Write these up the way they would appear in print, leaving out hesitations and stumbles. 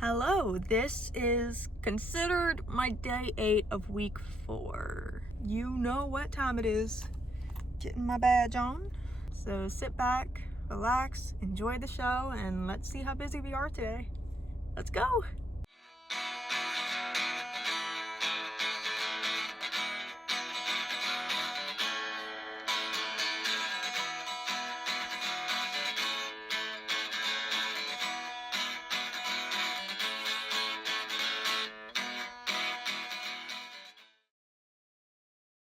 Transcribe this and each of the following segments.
Hello, this is considered my day 8 of week 4. You know what time it is. Getting my badge on. So sit back, relax, enjoy the show, and let's see how busy we are today. Let's go.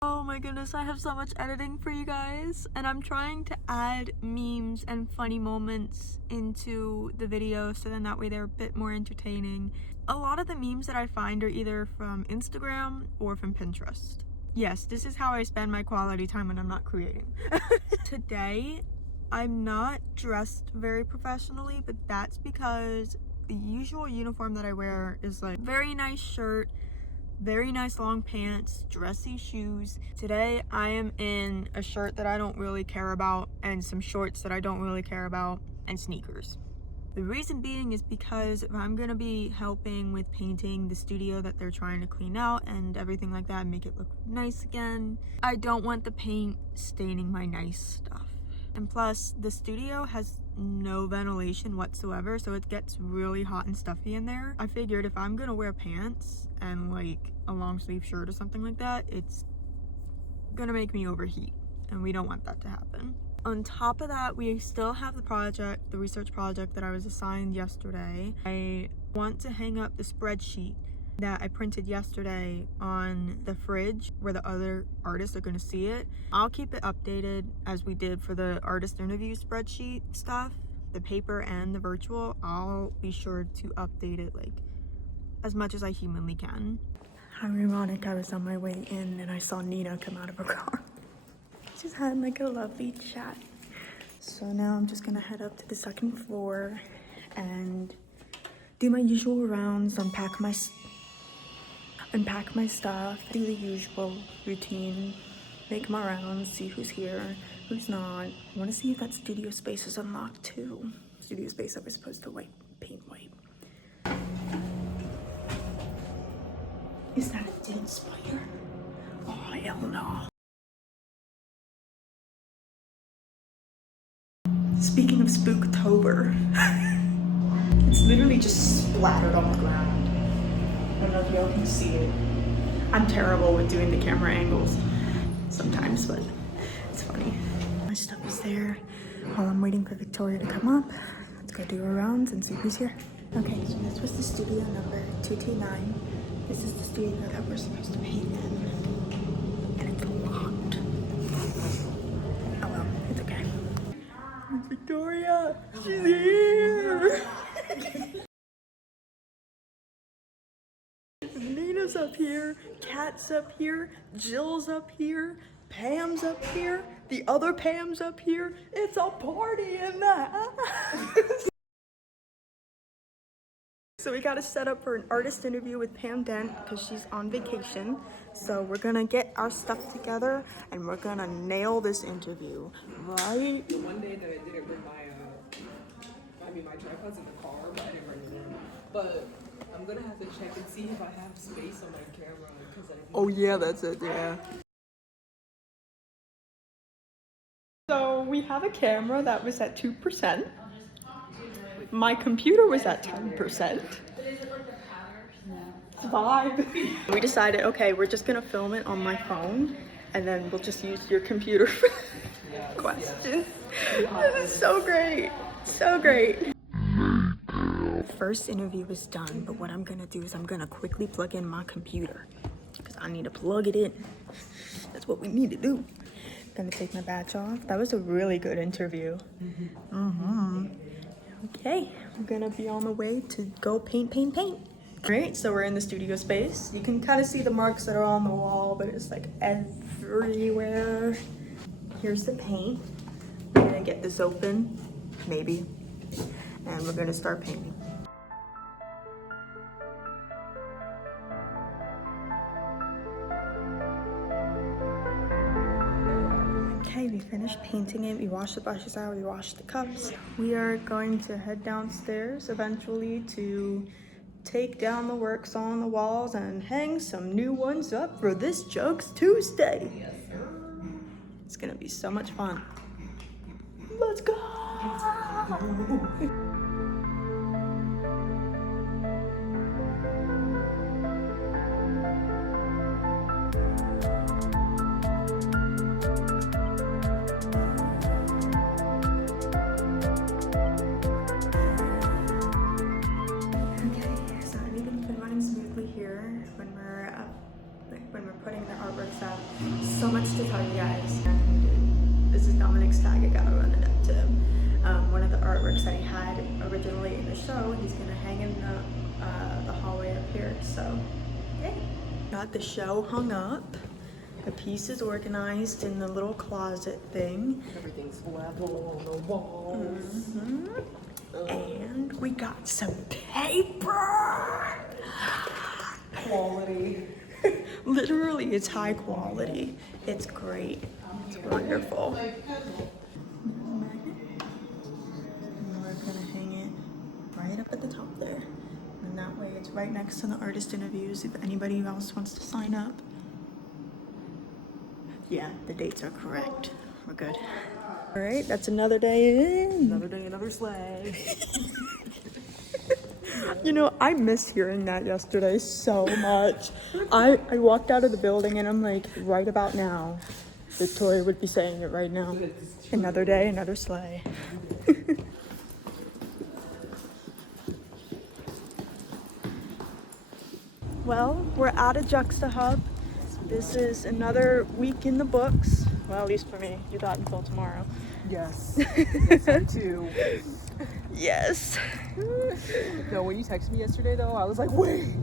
Oh my goodness, I have so much editing for you guys, and I'm trying to add memes and funny moments into the video so then that way they're a bit more entertaining. A lot of the memes that I find are either from Instagram or from Pinterest. Yes, this is how I spend my quality time when I'm not creating. Today, I'm not dressed very professionally, but that's because the usual uniform that I wear is like very nice shirt, very nice long pants, dressy shoes. Today I am in a shirt that I don't really care about and some shorts that I don't really care about and sneakers. The reason being is because if I'm gonna be helping with painting the studio that they're trying to clean out and everything like that and make it look nice again, I don't want the paint staining my nice stuff. And plus, the studio has no ventilation whatsoever, so it gets really hot and stuffy in there. I figured if I'm gonna wear pants and like a long sleeve shirt or something like that, it's gonna make me overheat, and we don't want that to happen. On top of that, we still have the research project that I was assigned yesterday. I want to hang up the spreadsheet that I printed yesterday on the fridge where the other artists are going to see it. I'll keep it updated as we did for the artist interview spreadsheet stuff, the paper and the virtual. I'll be sure to update it like as much as I humanly can. How ironic, I was on my way in and I saw Nina come out of her car. Just had like a lovely chat. So now I'm just gonna head up to the second floor and do my usual rounds, unpack my stuff, do the usual routine, make my rounds, see who's here, who's not. I want to see if that studio space is unlocked too. Studio space that we're supposed to paint white. Is that a dead spider? Oh, hell no. Speaking of Spooktober, it's literally just splattered on the ground. I don't know if y'all can see it. I'm terrible with doing the camera angles sometimes, but it's funny. My stuff is there while I'm waiting for Victoria to come up. Let's go do our rounds and see who's here. Okay, so this was the studio number 229. This is the studio that we're supposed to paint in, and it's locked. Oh well, it's okay. Victoria, she's here! Nina's up here, Kat's up here, Jill's up here, Pam's up here, the other Pam's up here. It's a party in the house! So we got to set up for an artist interview with Pam Dent because she's on vacation. So we're gonna get our stuff together and we're gonna nail this interview, right? The one day that I didn't bring my tripod's in the car, but I didn't bring it in. But I'm gonna have to check and see if I have space on my camera because I. Oh yeah, that's it. Yeah. So we have a camera that was at 2%. My computer was at 10%. Vibe. We decided, okay, we're just gonna film it on my phone and then we'll just use your computer for questions. This is so great. So great. First interview is done, but what I'm gonna do is I'm gonna quickly plug in my computer because I need to plug it in. That's what we need to do. I'm gonna take my badge off. That was a really good interview. Okay, I'm gonna be on the way to go paint. Alright, so we're in the studio space. You can kind of see the marks that are on the wall, but it's like everywhere. Here's the paint. We're gonna get this open, maybe, and we're gonna start painting. Okay, we finished painting it. We washed the brushes out, we washed the cups. We are going to head downstairs eventually to take down the works on the walls and hang some new ones up for this Jokes Tuesday. Yes, sir. It's gonna be so much fun. Let's go! Putting the artworks up. So much to tell you guys. And this is Dominic's tag. I gotta run it up to him. One of the artworks that he had originally in the show, he's gonna hang in the hallway up here. So, yay! Got the show hung up. The pieces organized in the little closet thing. Everything's level on the walls. And we got some paper. Quality. Literally, it's high quality. It's great. It's wonderful. And we're gonna hang it right up at the top there. And that way it's right next to the artist interviews if anybody else wants to sign up. Yeah, the dates are correct. We're good. All right, that's another day in. Another day, another sleigh. You know, I missed hearing that yesterday so much. I walked out of the building and I'm like, right about now, Victoria would be saying it right now. Another day, another sleigh. Well, we're out of Juxta Hub. This is another week in the books. Well, at least for me. You got until tomorrow. Yes. Yes, I too. Yes. No, when you texted me yesterday though, I was like, wait,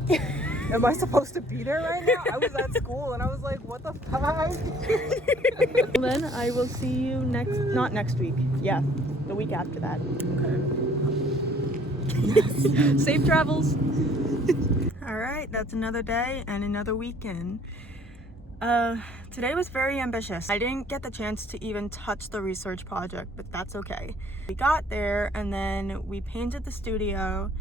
am I supposed to be there right now? I was at school and I was like, what the fuck? Well, then I will see you not next week. Yeah, the week after that. Okay. Yes. Safe travels. All right, that's another day and another weekend. Today was very ambitious. I didn't get the chance to even touch the research project, but that's okay. We got there and then we painted the studio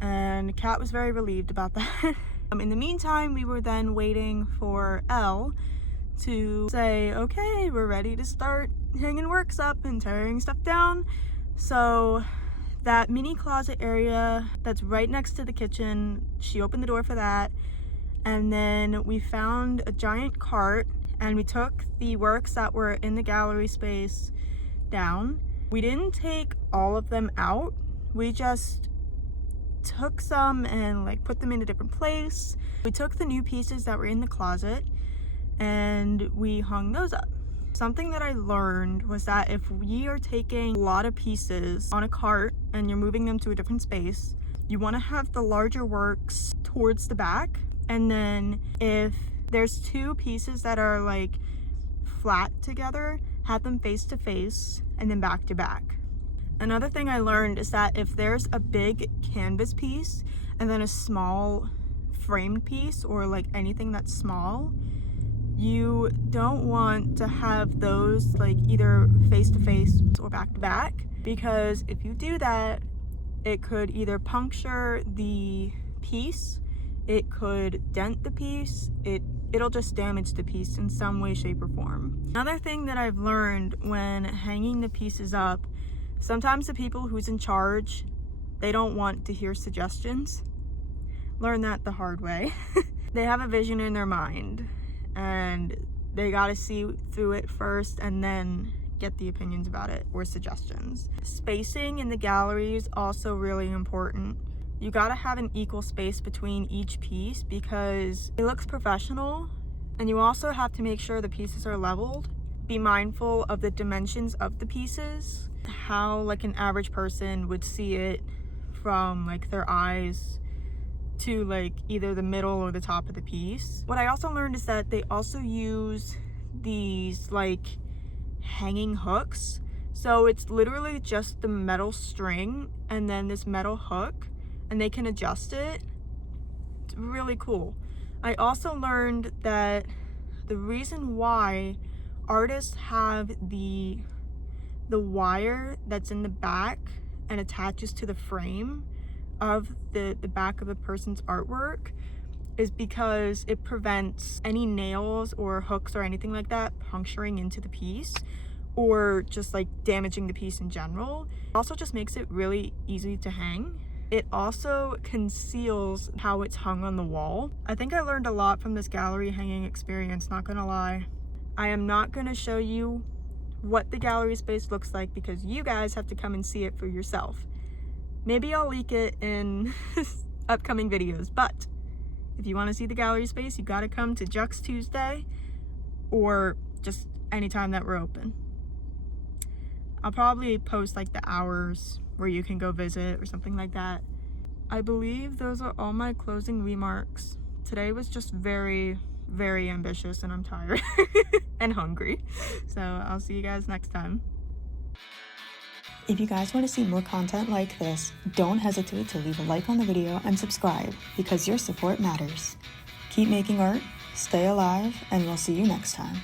and Kat was very relieved about that. In the meantime, we were then waiting for Elle to say, okay, we're ready to start hanging works up and tearing stuff down. So that mini closet area that's right next to the kitchen, she opened the door for that. And then we found a giant cart and we took the works that were in the gallery space down. We didn't take all of them out. We just took some and like put them in a different place. We took the new pieces that were in the closet and we hung those up. Something that I learned was that if we are taking a lot of pieces on a cart and you're moving them to a different space, you want to have the larger works towards the back. And then if there's two pieces that are like flat together, have them face to face and then back to back. Another thing I learned is that if there's a big canvas piece and then a small framed piece or like anything that's small, you don't want to have those like either face to face or back to back, because if you do that, it could either puncture the piece, it could dent the piece, it'll just damage the piece in some way, shape, or form. Another thing that I've learned when hanging the pieces up, sometimes the people who's in charge, they don't want to hear suggestions. Learn that the hard way. They have a vision in their mind and they gotta see through it first and then get the opinions about it or suggestions. Spacing in the gallery is also really important. You gotta have an equal space between each piece because it looks professional, and you also have to make sure the pieces are leveled. Be mindful of the dimensions of the pieces, how like an average person would see it from like their eyes to like either the middle or the top of the piece. What I also learned is that they also use these like hanging hooks. So it's literally just the metal string and then this metal hook, and they can adjust it. It's really cool. I also learned that the reason why artists have the wire that's in the back and attaches to the frame of the back of the person's artwork is because it prevents any nails or hooks or anything like that puncturing into the piece or just like damaging the piece in general. It also just makes it really easy to hang. It also conceals how it's hung on the wall. I think I learned a lot from this gallery hanging experience, not gonna lie. I am not gonna show you what the gallery space looks like because you guys have to come and see it for yourself. Maybe I'll leak it in upcoming videos, but if you want to see the gallery space, you gotta come to Jux Tuesday or just anytime that we're open. I'll probably post like the hours where you can go visit or something like that. I believe those are all my closing remarks. Today was just very, very ambitious and I'm tired and hungry. So I'll see you guys next time. If you guys want to see more content like this, don't hesitate to leave a like on the video and subscribe because your support matters. Keep making art, stay alive, and we'll see you next time.